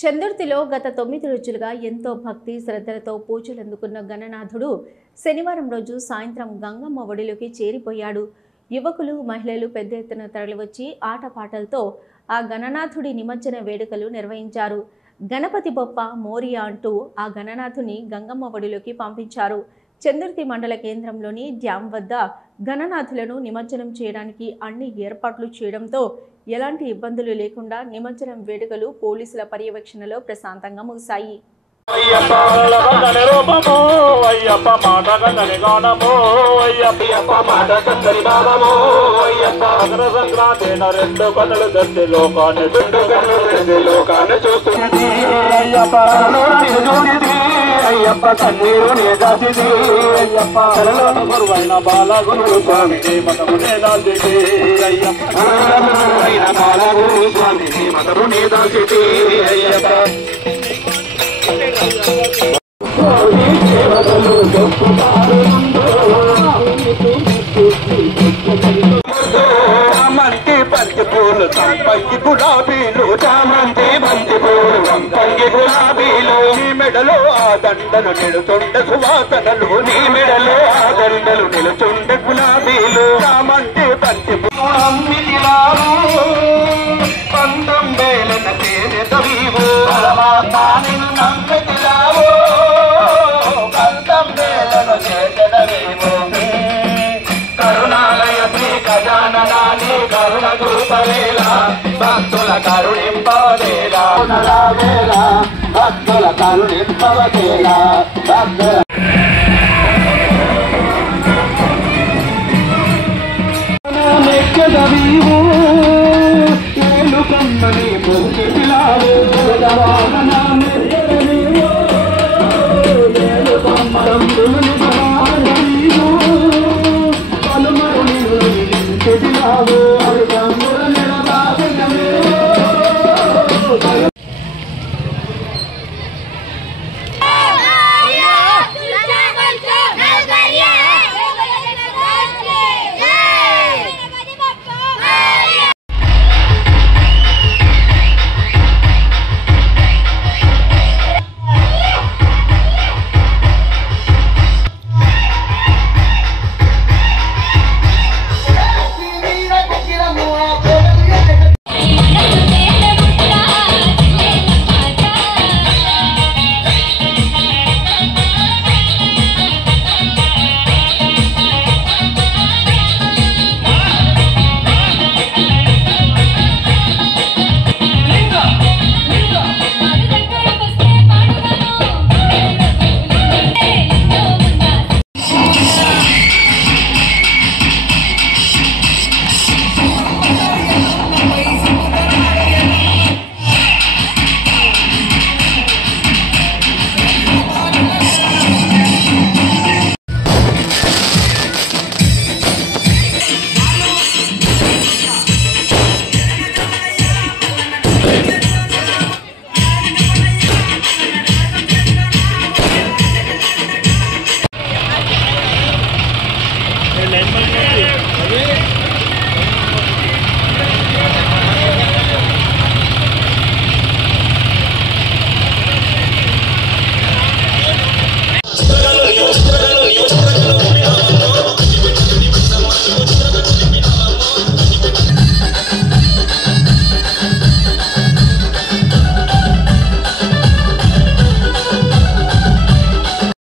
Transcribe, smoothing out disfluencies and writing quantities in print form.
చందుర్తిలో గత 9 రోజులుగా ఎంతో భక్తి శ్రద్ధలతో పూజలు అందుకున్న గణనాథుడు శనివారం రోజు సాయంత్రం గంగమ్మ ఒడిలోకి చేరిపోయాడు. యువకులు మహిళలు పెద్ద ఎత్తున తరలివచ్చి ఆటపాటలతో ఆ గణనాథుడి నిమజ్జన వేడుకలు నిర్వహించారు. గణపతి బొప్ప మోరియా అంటూ ఆ గణనాథుని గంగమ్మ ఒడిలోకి పంపించారు. చందుర్తి మండల కేంద్రంలోని డ్యాం వద్ద గణనాథులను నిమజ్జనం చేయడానికి అన్ని ఏర్పాట్లు చేయడంతో ఎలాంటి ఇబ్బందులు లేకుండా నిమజ్జనం వేడుకలు పోలీసుల పర్యవేక్షణలో ప్రశాంతంగా ముగిశాయి. అయ్యప్ప కన్నీరు నేదాసిది అయ్యప్ప కలలోని గురువైన బాలగురు స్వామిని మతము నేదాసిది అయ్యప్ప గురువైన బాలగురు స్వామిని మతము నేదాసిది అయ్యప్ప చామంతి బంతి పూలు సంపంగి గులాబీలు చామంతి బంతి పూలు సంపంగి గులాబీలు నీ మెడలో ఆ దండలు నిలుచుండ సువాసనలు నీ మెడలో ఆ దండలు నిలుచుండ గులాబీలు చామంతి బంతి పందం వేలన తేనెతవీవు నమ్మితిలావు పందం వేలను చేతడవీవు కరుణాలయ శ్రీ గజాననాని కరుణ చూపవేళ భక్తుల కరుణింపవేళ భక్తుల కరుణింపవేళ భక్తుల కమ్మని పొంగి పిలావు